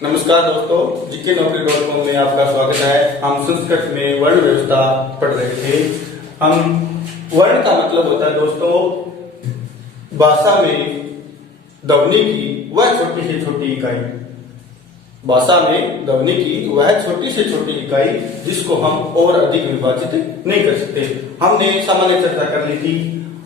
नमस्कार दोस्तों, GKNaukri.com में आपका स्वागत है। हम संस्कृत में वर्ण व्यवस्था पढ़ रहे थे। हम वर्ण का मतलब होता है दोस्तों भाषा में ध्वनि की वह छोटी से छोटी इकाई, भाषा में ध्वनि की वह छोटी से छोटी इकाई जिसको हम और अधिक विभाजित नहीं कर सकते। हमने सामान्य चर्चा कर ली थी।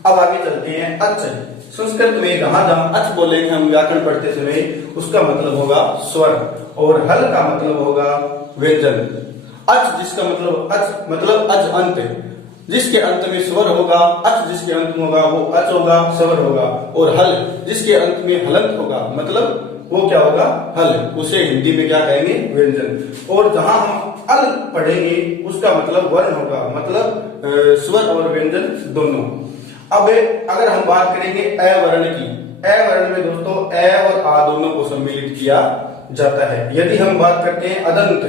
अब आगे चलते हैं। अच संस्कृत में जहां जहां अच बोलेंगे हम व्याकरण पढ़ते समय, उसका मतलब होगा स्वर, और हल का मतलब होगा व्यंजन। अच जिसका मतलब अच अंत, जिसके अंत में स्वर होगा, अच जिसके अंत में होगा वो अच होगा, स्वर होगा। और हल जिसके अंत में हलंत होगा, मतलब वो क्या होगा, हल, उसे हिंदी में क्या कहेंगे, व्यंजन। और जहां हम अल पढ़ेंगे उसका मतलब वर्ण होगा, मतलब स्वर और व्यंजन दोनों। अब अगर हम बात करेंगे अ वर्ण की, अ वर्ण में दोस्तों अ और आ दोनों को सम्मिलित किया जाता है। यदि हम बात करते हैं अदंत,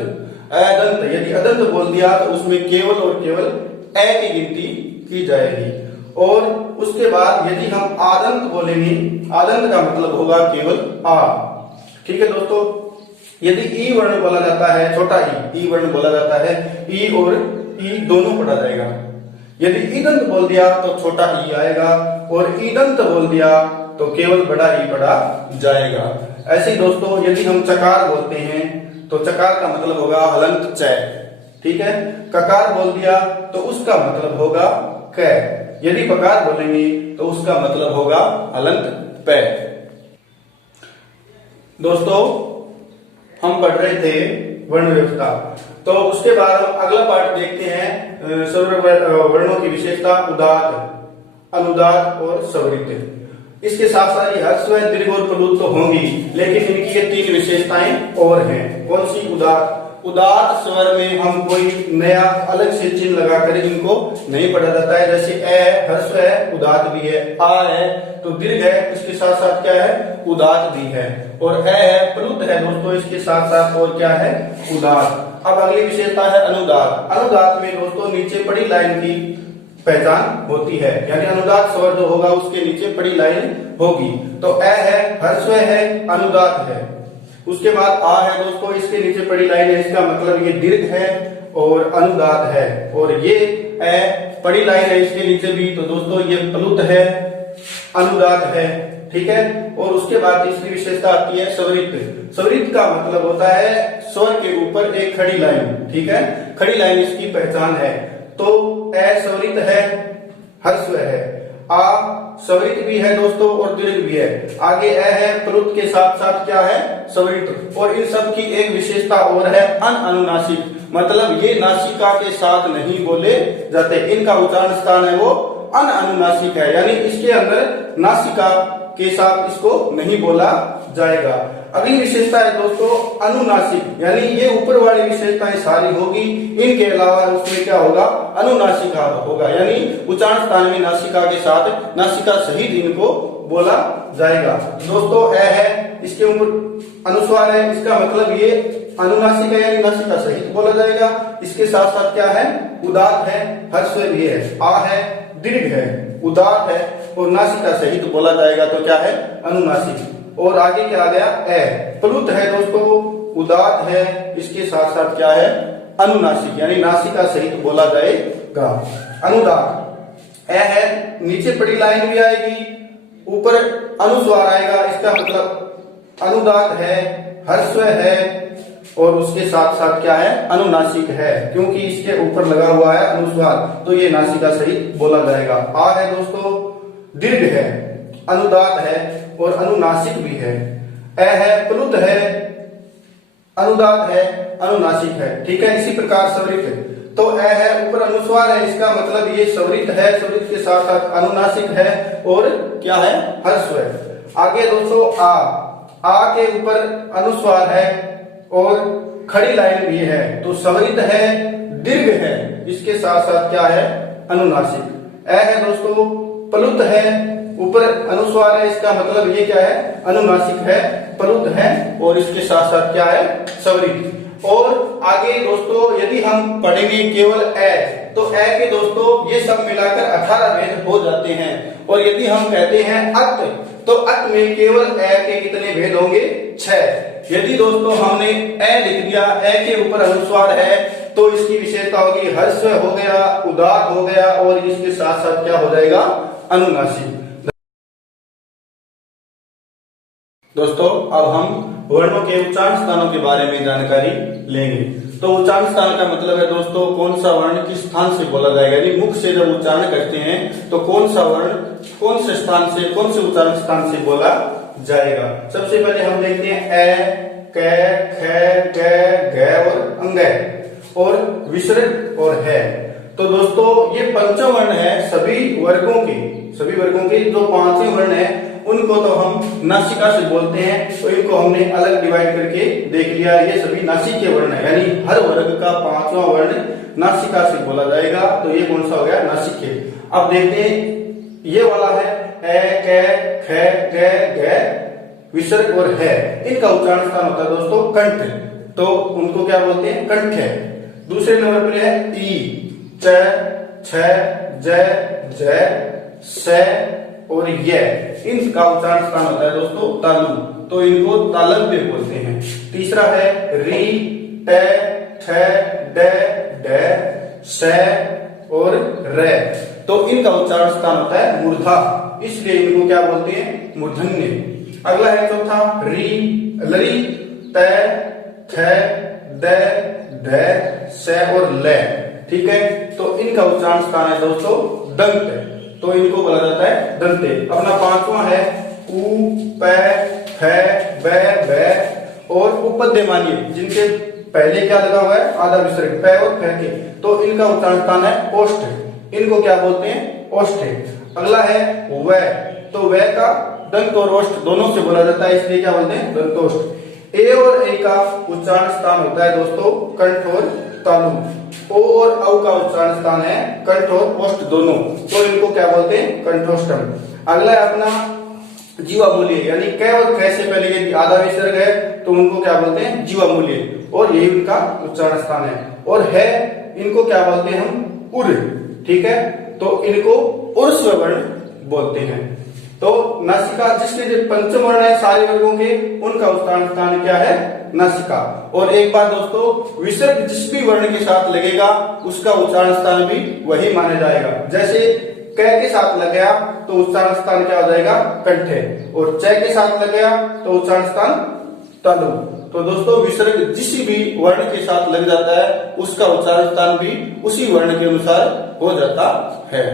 अदंत, यदि अदंत बोल दिया तो उसमें केवल और केवल अ की गिनती की जाएगी। और उसके बाद यदि हम आदंत बोलेंगे, आदंत का मतलब होगा केवल आ। ठीक है दोस्तों। यदि ई वर्ण बोला जाता है, छोटा ई वर्ण बोला जाता है, ई और ई दोनों पढ़ा जाएगा। यदि ईदंत बोल दिया तो छोटा ई आएगा, और ईदंत बोल दिया तो केवल बड़ा ई पढ़ा जाएगा। ऐसे ही दोस्तों यदि हम चकार बोलते हैं तो चकार का मतलब होगा हलंत च। ठीक है। ककार बोल दिया तो उसका मतलब होगा क। यदि पकार बोलेंगे तो उसका मतलब होगा हलंत प। दोस्तों हम पढ़ रहे थे वर्ण व्यवस्था, तो उसके बाद हम अगला पार्ट देखते हैं वर्णों की विशेषता, उदात्त, अनुदात्त और स्वरित। इसके साथ साथ ह्रस्व, दीर्घ और प्लुत तो होंगी, लेकिन इनकी ये तीन विशेषताएं और हैं। कौन सी? उदात्त। उदात्त स्वर में हम कोई नया अलग से चिन्ह लगाकर इनको नहीं पढ़ा जाता है। जैसे ए है, ह्रस्व है, उदात्त भी है। आ है तो दीर्घ है, इसके साथ साथ क्या है, उदात्त भी है। और है प्लुत है दोस्तों, इसके साथ साथ और क्या है, उदात्त। अब अगली विशेषता है अनुदात्त। अनुदात्त में दोस्तों नीचे पड़ी लाइन की पहचान होती है, यानी अनुदात्त स्वर जो होगा उसके नीचे पड़ी लाइन होगी। तो अ है, ह्रस्व है, अनुदात्त है। उसके बाद आ है दोस्तों, इसके नीचे पड़ी लाइन है, इसका मतलब ये दीर्घ है और अनुदात्त है। और ये अ पड़ी लाइन है इसके नीचे भी, तो दोस्तों ये प्लुत है, अनुदात्त है। ठीक है। और उसके बाद तीसरी विशेषता आती है स्वरित। स्वरित का मतलब होता है स्वर के ऊपर एक खड़ी लाइन। ठीक है। खड़ी लाइन इसकी पहचान है। तो अ स्वरित है, ह्रस्व है, आ स्वरित भी है दोस्तों और दीर्घ भी है। आगे अ है, प्लुत के साथ साथ क्या है, स्वरित। और इन सब की एक विशेषता और है अनुनासिक, मतलब ये नासिका के साथ नहीं बोले जाते। इनका उच्चारण स्थान है वो अनुनासिक है, यानी इसके अंदर नासिका के साथ इसको नहीं बोला जाएगा। अगली विशेषता है दोस्तों अनुनासिक, यानी ये ऊपर वाली विशेषताएं सारी होगी, इनके अलावा उसमें क्या होगा, अनुनासिका होगा, यानी उच्चारण स्थान में नासिका के साथ, नासिका सहित इनको बोला जाएगा। दोस्तों अ है, इसके ऊपर अनुस्वार है, इसका मतलब ये अनुनासिक है, यानी नासिका सहित बोला जाएगा। इसके साथ साथ क्या है, उदात्त है, ह्रस्व भी है, आ है, दीर्घ है, उदात्त है और नासिका सहित बोला जाएगा, तो क्या है, अनुनासिक। और आगे क्या आ गया, ए प्लुत है दोस्तों, उदात्त है, इसके साथ साथ क्या है, अनुनासिक, यानी नासिका सहित बोला जाएगा। अनुदात्त ए है, नीचे पड़ी लाइन भी आएगी, ऊपर अनुस्वार आएगा, इसका मतलब अनुदात्त है, ह्रस्व है और उसके साथ साथ क्या है, अनुनासिक है, क्योंकि इसके ऊपर लगा हुआ है अनुस्वार, तो ये नासिका सहित बोला जाएगा। आ है दोस्तों, दीर्घ है, अनुदात्त है और अनुनासिक भी है। अ है, प्लुत है, अनुदात्त है, अनुनासिक है। ठीक है। इसी प्रकार स्वरित, तो अ है, ऊपर अनुस्वार है, इसका मतलब ये स्वरित है, स्वरित के साथ साथ अनुनासिक है और क्या है, ह्रस्व है। आगे दोस्तों आ के ऊपर अनुस्वार है और खड़ी लाइन भी है, तो स्वरित है, दीर्घ है, इसके साथ साथ क्या है, अनुनासिक। अ है दोस्तों, प्लुत है, ऊपर अनुस्वार है, इसका मतलब ये क्या है, अनुनासिक है, प्लुत है और इसके साथ साथ क्या है, स्वरित। और आगे दोस्तों यदि हम पढ़ेंगे केवल अ, तो अ के दोस्तों ये सब मिलाकर 18 भेद हो जाते हैं। और यदि हम कहते हैं अत, तो अत में केवल ए के कितने भेद होंगे? 6। यदि दोस्तों हमने ए लिख दिया, ए के ऊपर अनुस्वार है, तो इसकी विशेषता होगी ह्रस्व हो गया, उदात्त हो गया, और इसके साथ साथ क्या हो जाएगा? अनुनासिक। दोस्तों अब हम वर्णों के उच्चारण स्थानों के बारे में जानकारी लेंगे। तो उच्चारण स्थान का मतलब है दोस्तों कौन सा वर्ण किस स्थान से बोला जाएगा, यानी मुख से जब उच्चारण करते हैं तो कौन सा वर्ण कौन से स्थान से, कौन से उच्चारण स्थान से बोला जाएगा। सबसे पहले हम देखते हैं ए, क, ख, ग, घ और अंग और विसर्ग और है। तो दोस्तों ये पंचम वर्ण है सभी वर्गों के जो पांचवें वर्ण है उनको तो हम नासिका से बोलते हैं, तो इनको हमने अलग डिवाइड करके देख लिया। ये सभी नासिक के वर्ण है, यानी हर वर्ग का पांचवा वर्ण नासिका से बोला जाएगा। तो ये कौन सा हो गया? नासिक के। अब देखते हैं ये वाला है ए, क, ख, ग, घ, विसर्ग और है। इनका उच्चारण स्थान होता है दोस्तों कंठ, तो उनको क्या बोलते हैं? कंठ है। दूसरे नंबर पर है ई, च, छ, ज, ज, स और ये, इनका उच्चारण स्थान होता है दोस्तों तालु, तो इनको तालव्य बोलते हैं। तीसरा है री, ट, ठ, ड, ढ, स और र, तो इनका उच्चारण स्थान होता है मूर्धा, इसलिए इनको क्या बोलते हैं? मूर्धन्य। अगला है चौथा री, लरी, त, थ, द, ढ, स और ल, ठीक है। तो इनका उच्चारण स्थान है दोस्तों दंत, तो इनको बोला जाता है दंते। अपना पांचवा है उ, प, फ, ब, भ और उपपद्य मानिए, जिनके पहले क्या लगा हुआ है? आधा विसर्ग, प और फ के, तो इनका उच्चारण स्थान है ओष्ठ, इनको क्या बोलते हैं? ओष्ठ। अगला है व, तो व का दंत और ओष्ठ दोनों से बोला जाता है, इसलिए क्या बोलते हैं? दंतोष्ठ। ए और ए का उच्चारण स्थान होता है दोस्तों कंठ और तालु। ओ और औ का उच्चारण स्थान है कंठ और ओष्ठ दोनों, तो इनको क्या बोलते हैं? कंठोष्टम। अगला है अपना जीवामूल्य, यानी क और ख से पहले यदि आधा विसर्ग है तो उनको क्या बोलते हैं? जीवामूल्य, और यही उनका उच्चारण स्थान है। और है इनको क्या बोलते हैं? हम उर, ठीक है, तो इनको उर्स्व वर्ण बोलते हैं। तो नासिका जिसके जो पंचम वर्ण है सारे वर्गों के, उनका उच्चारण स्थान क्या है? नासिका। और एक बात दोस्तों, विसर्ग जिस भी वर्ण के साथ लगेगा उसका उच्चारण स्थान भी वही माना जाएगा। जैसे क के साथ लग गया तो उच्चारण स्थान क्या हो जाएगा? कंठ, और च के साथ लग गया तो उच्चारण स्थान तालु। तो दोस्तों विसर्ग जिस भी वर्ण के साथ लग जाता है उसका उच्चारण स्थान भी उसी वर्ण के अनुसार हो जाता है।